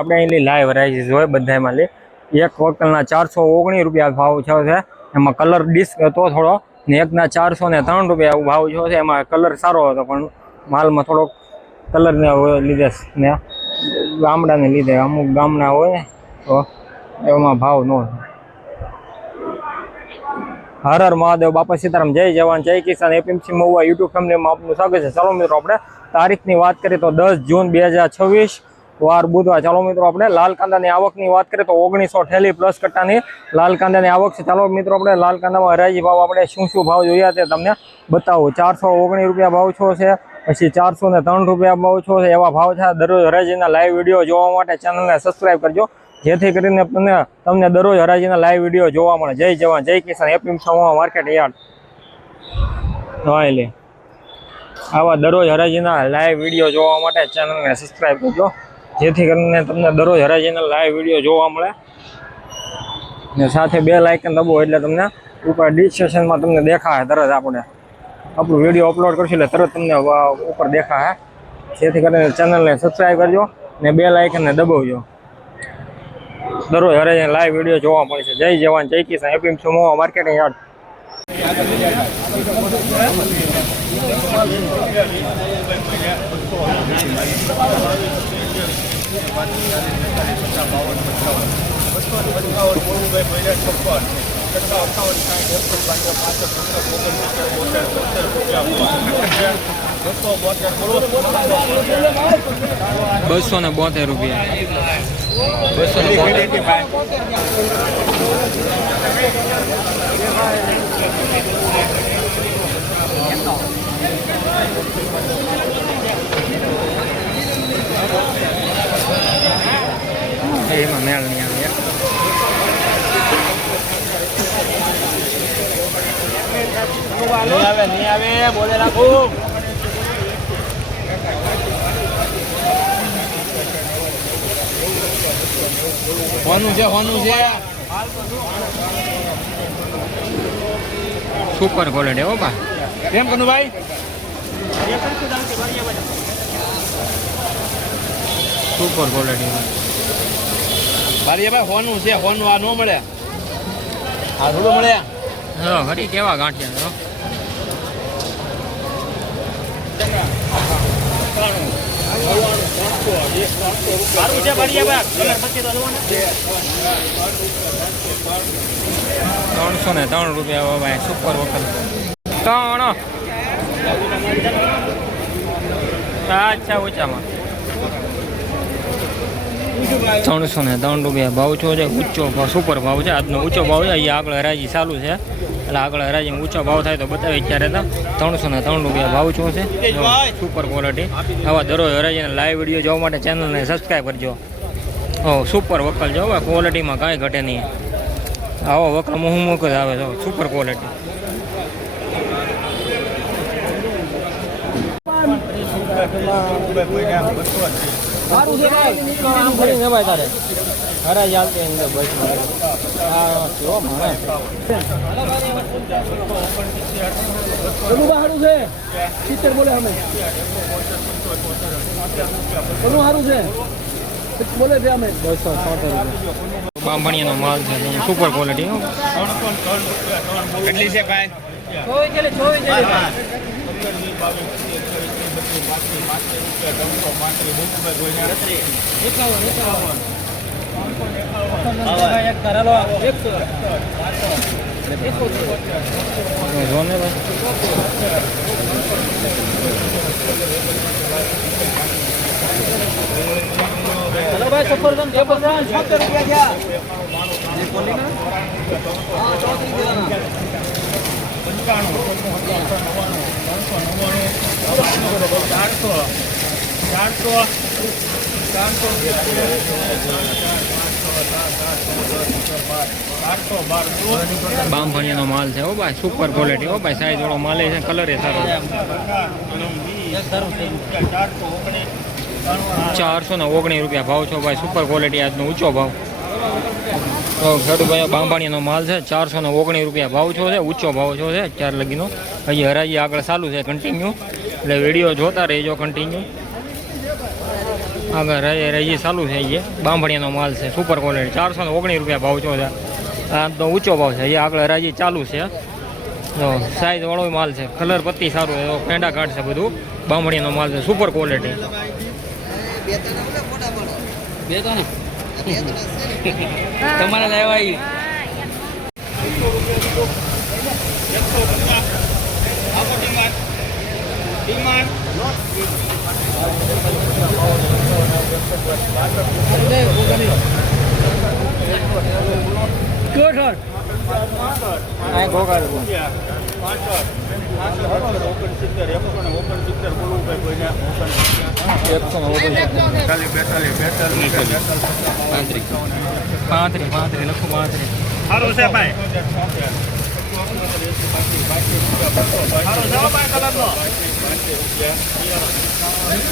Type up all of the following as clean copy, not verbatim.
આપણે એની live rise હોય બધામાં લે એક વકલના 419 રૂપિયા ભાવ છે એમાં કલર ડિસ્ક હતો થોડો ને એકના 403 રૂપિયા ભાવ છે એમાં કલર સારો હતો પણ માલમાં થોડોક કલરને લીધે ને ગામડાને લીધે અમુક ગામના હોય તો એમાં ભાવ ન હોય. હર હર મહાદેવ, બાપા સીતારામ, જય જવાન જય કિસાન. એપીએમસી મહુવા યુટ્યુબ ફેમિલીમાં આપનું સ્વાગત છે. ચાલો મિત્રો આપણે તારીખની વાત કરીએ તો 10 જૂન 2026 વાર બુધવાર. ચાલો મિત્રો આપણે લાલ કાંદાની આવકની વાત કરીએ તો 1900 ઠેલી પ્લસ કટ્ટાની લાલ કાંદાની આવક છે. ચાલો મિત્રો આપણે લાલ કાંદામાં હરાજી ભાવ આપણે શું ભાવ જોયા તે તમને બતાવું. 419 રૂપિયા ભાવ છો છે, પછી 403 રૂપિયા ભાવ છો છે, એવા ભાવ છે. દરરોજ હરાજીના લાઈવ વિડીયો જોવા માટે ચેનલને સબસ્ક્રાઈબ કરજો જેથી કરીને તમને દરરોજ હરાજીના લાઈવ વિડીયો જોવા મળે. જય જવાન જય કિસાન. એપીએમસી માર્કેટ યાર્ડ એટલે આવા દરરોજ હરાજીના લાઈવ વિડીયો જોવા માટે ચેનલને સબસ્ક્રાઈબ કરજો જેથી કરીને તમને દરરોજ હરાજીના લાઈવ વિડીયો જોવા મળે ને સાથે બેલ આઇકન દબો એટલે તમને ઉપર ડિસ્ક્રિપ્શનમાં તમને દેખાય તરત આપણું વિડીયો અપલોડ કરશું એટલે તરત તમને ઉપર દેખાય જેથી કરીને ચેનલને સબસ્ક્રાઈબ કરજો ને બેલ આઇકનને દબાવજો. દરરોજ હરાજીના લાઈવ વિડીયો જોવા મળે છે. જય જવાન જય કિસાન. APMC Mahuva market yard. બસો ને 72 રૂપિયા. 272 એમાં મેળ નહીં આવે. નહીં આવે બોલે રાખું. હોનું છે સુપર ક્વોલિટી હો બા. કેમ કનુભાઈ? સુપર ક્વોલિટી ભાઈ હોનું છે. હોનું આ ન મળે, આ થોડું મળે. હા હરી કેવા ગાંઠિયા ₹303 ભાઈ. સુપર વખત 3 અચ્છા ઓછામાં 303 રૂપિયા ભાવ છો છે. ઊંચો ભાવ સુપર ભાવ છે. આજનો ઊંચો ભાવ છે. અહીંયા આગળ હરાજી ચાલુ છે એટલે આગળ હરાજીમાં ઊંચો ભાવ થાય તો બતાવી અત્યારે તો 303 રૂપિયા ભાવ છો છે. Super quality. આવા દરરોજ હરાજીના લાઈવ વિડીયો જોવા માટે ચેનલને સબસ્ક્રાઈબ કરજો. સુપર વકલ જો ક્વોલિટીમાં કાંઈ ઘટે નહીં. આવો વકલ મોહમુખ જ આવે છે. Super quality. સારું છે ભાઈ. તારે હરાજી આવતી અંદર બસમાં સારું છે. 70 બોલે અમે સારું છે બોલે છે અમે 276 રૂપિયા. બાંભણીયાનો માલ છે. Super quality. કેટલી છે ભાઈ? 400 બાંભણીયાનો માલ છે હો ભાઈ. સુપર ક્વોલિટી હો ભાઈ. સાઈઝ વાળો માલ છે. કલર એ સારો. 419 રૂપિયા ભાવ છો ભાઈ. Super quality. આજનો ઊંચો ભાવ. ખેડૂતભાઈ બાંભણીયાનો માલ છે. 419 રૂપિયા ભાવ છો છે. ઊંચો ભાવ છો છે અત્યાર લગીનો. હજી હરાજી આગળ ચાલુ છે કન્ટિન્યુ એટલે વિડીયો જોતા રહેજો કન્ટિન્યુ. આગળ રજી ચાલુ છે એ બાંભણીયાનો માલ છે સુપર ક્વોલિટી 419 રૂપિયા ભાવ છો છે. આ તો ઊંચો ભાવ છે એ આગળ રજી ચાલુ છે. તો સાઈઝ વાળો માલ છે કલર પત્તી સારું છે પેંડા કાઢ છે બધું બાંભણીયાનો માલ છે સુપર ક્વોલિટી. તમારે લેવાય પાંત્રી લખો 35 સારું છે ભાઈ.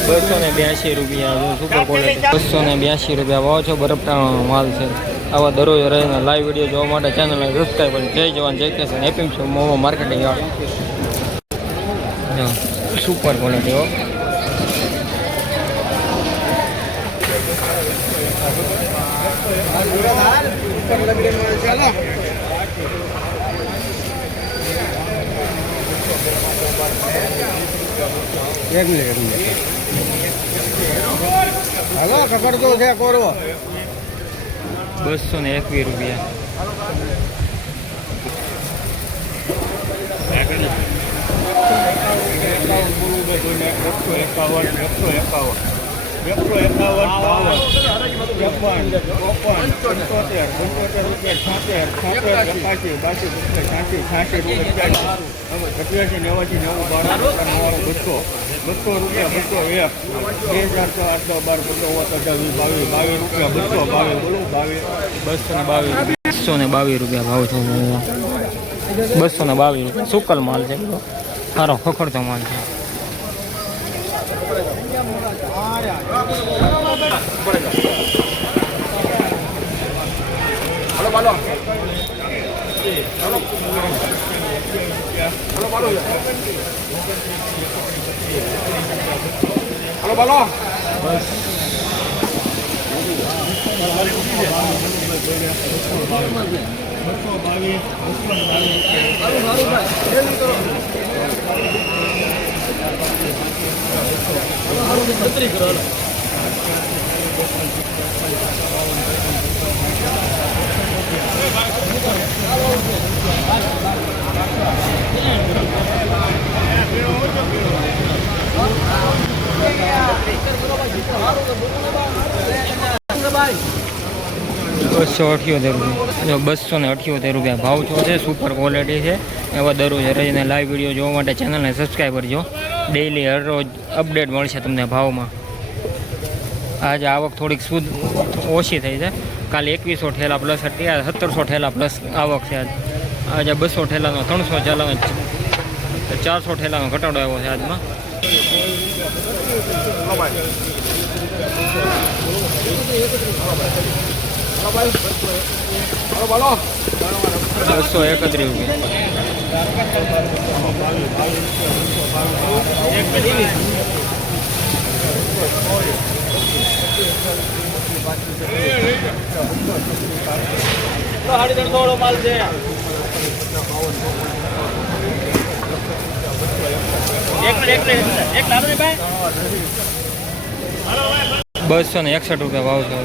282 રૂપિયા સુપર ક્વોલિટી 282 રૂપિયા ભાવ છો. બરફટાનો માલ છે. આવા દરરોજ રહીને લાઈવ વિડીયો જોવા માટે ચેનલને સબસ્ક્રાઈબ કરી. જય જવાન જય કિસાન એપીએમસી મોવા માર્કેટિંગ સુપર ક્વોલિટી હો. હાલો કકડતો છે કોરવો 221 રૂપિયા. રૂપિયા ભાવ છે. 222 રૂપિયા સુકલ માલ છે. સારો ખખડતો માલ છે. ₹278 ભાવ છે. સુપર ક્વોલિટી છે. એવા દરરોજ રહીને લાઈવ વિડીયો જોવા માટે ચેનલને સબસ્ક્રાઈબ કરજો. ડેઈલી હર રોજ અપડેટ મળશે તમને ભાવમાં. આજે આવક થોડીક ઓછી થઈ છે. કાલે 2100 ઠેલા પ્લસ 1700 ઠેલા પ્લસ આવક છે. આજે 200 ઠેલાનો 300 ઠેલાનો 400 ઠેલાનો ઘટાડો આવ્યો છે આજમાં. થોડો માલ છે. એક લાડુ ભાઈ 261 રૂપિયા ભાવ છે.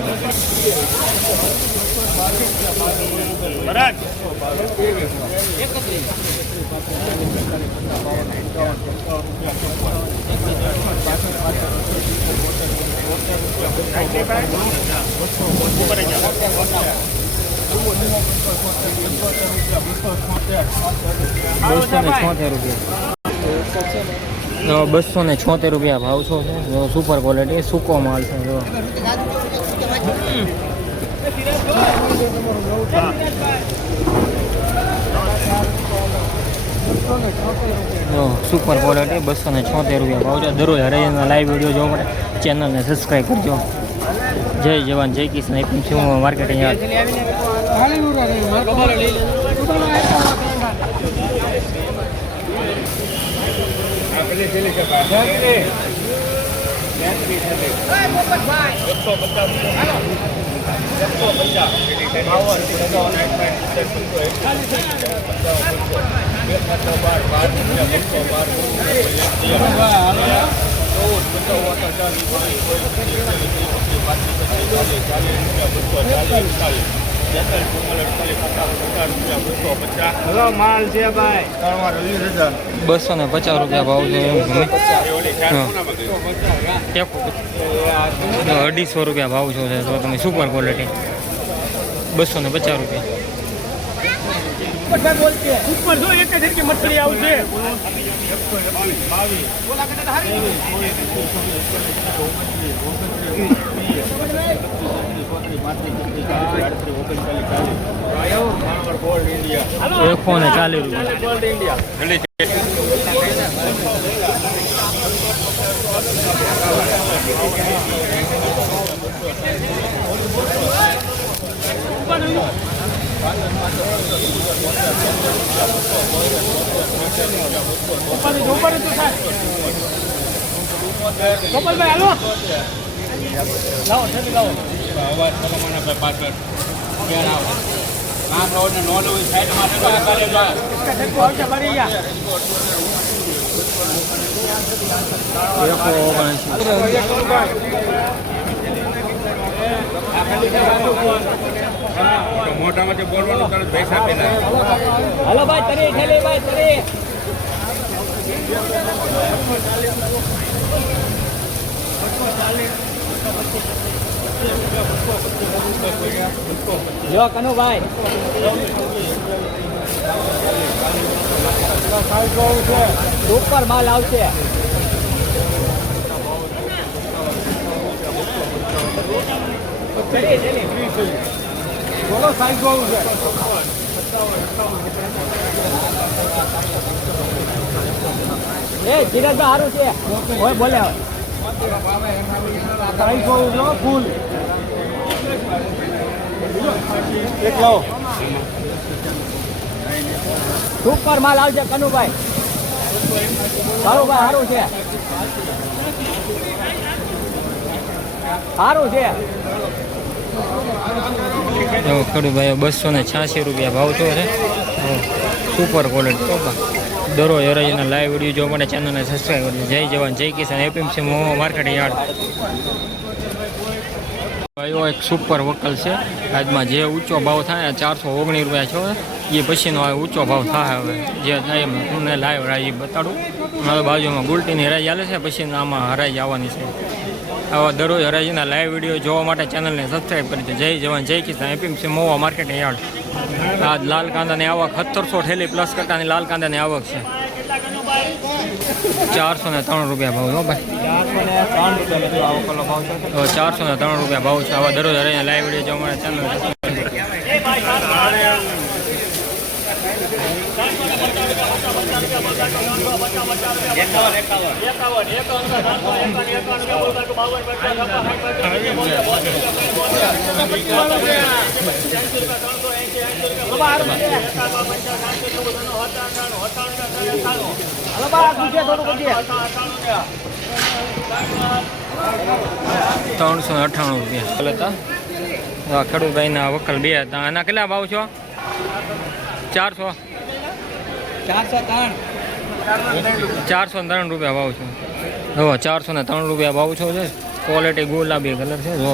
₹276 ભાવ છો છે. સુપર ક્વોલિટી સૂકો માલ છે. સુપર ક્વોલિટી 276 ભાવ છે. દરરોજ હરિયાણા લાઈવ વિડીયો જોવા માટે ચેનલને સબસ્ક્રાઈબ કરજો. જય જવાન જય કિસાન એપીએમસી માર્કેટિંગ યાર્ડ. હલો માલ છે ભાઈ 250 રૂપિયા ભાવ છે એમ ગમે. હા. 250 રૂપિયા ભાવ છો છે તો તમે સુપર ક્વોલિટી 250 રૂપિયા. ઉપર જો એક જ મછલી આવશે એકસો ને 40 રૂપિયા. ગોપાલભાઈ હાલો લાવો ઠંડી લાવો અવાજ તમારા પાછળ ક્યાં આવો ના ખાવ ને નોન હોય સાઈડમાં લગા કરે બા ઠંડી આવશે ભરી ગયા. મોટામાંથી બોલવાનું તરત પૈસા પેલા હાલો ભાઈ તરી ઠેલી ભાઈ તરી જો કનુભાઈ ઉપર માલ આવશે. બોલો સાઈઝ બહુ છે. એ ધીરજ સારું છે હોય બોલે સાઈઝ બહુ છે ફૂલ એક લાવો સુપર માલ આવશે કનુભાઈ. સારું ભાઈ સારું છે સારું છે. ખડુભાઈ 286 રૂપિયા ભાવ છો છે સુપર ક્વોલિટી. દરરોજ હરાજીના લાઈવ વિડીયો જોવા માટે ચેનલને સબસ્ક્રાઈબ કરજો. જય જવાન જય કિસાન એપીએમસી મોવા માર્કેટ યાર્ડ. ભાઈઓ એક સુપર વકલ છે. આજમાં જે ઊંચો ભાવ થાય 419 રૂપિયા છો એ પછીનો હવે ઊંચો ભાવ થાય. હવે જે થાય એમ તમને લાઈવ હરાજી બતાડું. મારી બાજુમાં ગુલટીની હરાજી ચાલે છે, પછી આમાં હરાજી આવવાની છે. આવા દરરોજ હરાજીના લાઈવ વિડીયો જોવા માટે ચેનલને સબસ્ક્રાઈબ કરજો. જય જવાન જય કિસાન એપીએમસી મોવા માર્કેટ યાર્ડ. આજ લાલ કાંદાની આવક 1700 ઠેલી પ્લસ કરતાની લાલ કાંદાની આવક છે. 403 રૂપિયા ભાવ હો ભાઈ. 403 રૂપિયા ભાવ છે. આવા દરરોજ હરાજીના લાઈવ વિડીયો જોવા માટે ચેનલને સબસ્ક્રાઈબ કરજો. ત્રણસો 98 રૂપિયા. ખેડૂતભાઈના વકલ 2 હતા. આના કેટલા ભાવ છો? 403 રૂપિયા ભાવ છે. જો 403 રૂપિયા ભાવ છો છે. ક્વોલિટી ગુલાબી કલર છે. જો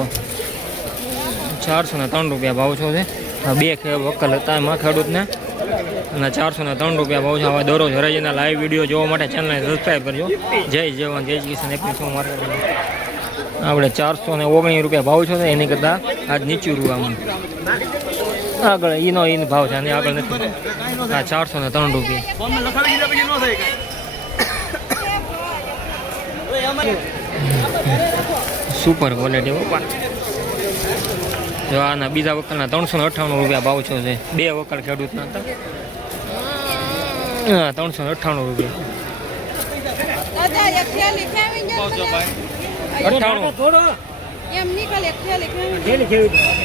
403 રૂપિયા ભાવ છો છે. આ 2 વકલ હતા એમાં ખેડૂતને, અને 403 રૂપિયા ભાવ છે. આવા દરરોજ હરાજીના લાઈવ વિડીયો જોવા માટે ચેનલને સબસ્ક્રાઈબ કરજો. જય જવાન જય કિસાન એપીએમસી માર્કેટ. આપણે 419 રૂપિયા ભાવ છો એની કરતાં આજ નીચું રૂપિયા આગળ ઈનો ભાવ છે. અને આગળ નથી. હા 403 રૂપિયા સુપર ક્વોલિટી. જો આના બીજા વકલના 398 રૂપિયા ભાવ છો છે. 2 વકલ ખેડૂતના હતા. હા 398 રૂપિયા. 98